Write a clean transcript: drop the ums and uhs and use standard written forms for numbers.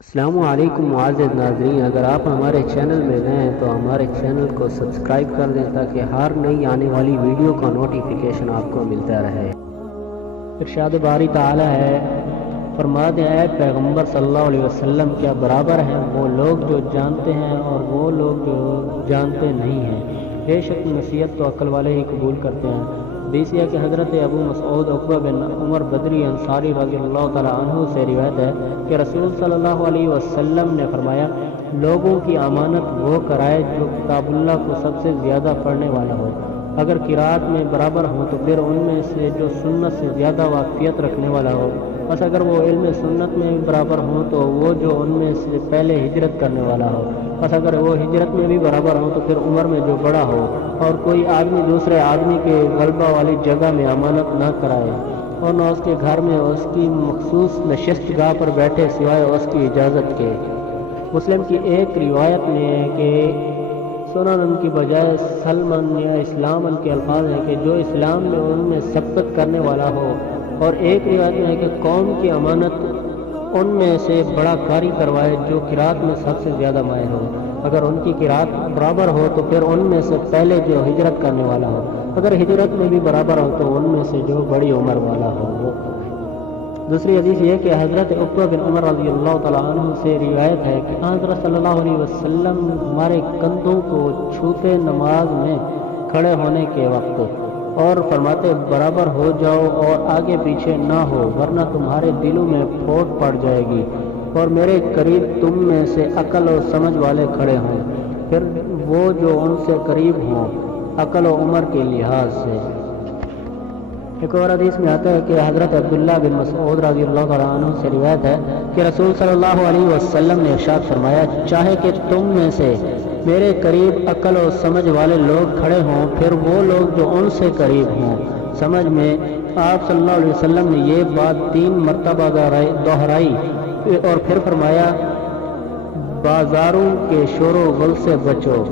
السلام علیکم معزز ناظرین، اگر آپ ہمارے چینل میں نئے ہیں تو ہمارے چینل کو سبسکرائب کر دیں تاکہ ہر نئی آنے والی ویڈیو کا نوٹیفیکیشن آپ کو ملتا رہے۔ ارشاد باری تعالی ہے، فرماتے ہیں اے پیغمبر صلی اللہ علیہ وسلم، کیا برابر ہیں وہ لوگ جو جانتے ہیں اور وہ لوگ جو جانتے نہیں ہیں؟ بے شک نصیحت تو عقل والے ہی قبول کرتے ہیں۔ حدیث ہے کہ حضرت ابو مسعود عقبہ بن عمر بدری انصاری رضی اللہ تعالیٰ عنہ سے روایت ہے کہ رسول صلی اللہ علیہ وسلم نے فرمایا، لوگوں کی امانت وہ کرائے جو کتاب اللہ کو سب سے زیادہ پڑھنے والا ہو۔ اگر قرات میں برابر ہوں تو پھر ان میں سے جو سنت سے زیادہ واقفیت رکھنے والا ہو، بس اگر وہ علم سنت میں برابر ہوں تو وہ جو ان میں سے پہلے ہجرت کرنے والا ہو، بس اگر وہ ہجرت میں بھی برابر ہوں تو پھر عمر میں جو بڑا ہو، اور کوئی آدمی دوسرے آدمی کے غلبہ والی جگہ میں امانت نہ کرائے اور نہ اس کے گھر میں اس کی مخصوص نشست گاہ پر بیٹھے سوائے اس کی اجازت کے۔ مسلم کی ایک روایت میں ہے کہ سنن کی بجائے سلمن یا اسلام کے الفاظ ہیں کہ جو اسلام میں ان میں سبقت کرنے والا ہو، اور ایک روایت میں ہے کہ قوم کی امانت ان میں سے بڑا کاری کروائے جو قرات میں سب سے زیادہ ماہر ہو۔ اگر ان کی قرات برابر ہو تو پھر ان میں سے پہلے جو ہجرت کرنے والا ہو، اگر ہجرت میں بھی برابر ہو تو ان میں سے جو بڑی عمر والا ہو۔ دوسری حدیث یہ کہ حضرت عقبہ بن عمر رضی اللہ تعالیٰ عنہ سے روایت ہے کہ حضرت صلی اللہ علیہ وسلم ہمارے کندھوں کو چھوتے نماز میں کھڑے ہونے کے وقت، اور فرماتے برابر ہو جاؤ اور آگے پیچھے نہ ہو ورنہ تمہارے دلوں میں پھوٹ پڑ جائے گی، اور میرے قریب تم میں سے عقل و سمجھ والے کھڑے ہوں، پھر وہ جو ان سے قریب ہوں عقل و عمر کے لحاظ سے۔ ایک اور حدیث میں آتا ہے کہ حضرت عبداللہ بن مسعود رضی اللہ تعالیٰ عنہ سے روایت ہے کہ رسول صلی اللہ علیہ وسلم نے ارشاد فرمایا، چاہے کہ تم میں سے میرے قریب عقل و سمجھ والے لوگ کھڑے ہوں، پھر وہ لوگ جو ان سے قریب ہوں۔ سمجھ میں آپ صلی اللہ علیہ وسلم نے یہ بات 3 مرتبہ دہرائی اور پھر فرمایا، بازاروں کے شور و غل سے بچو۔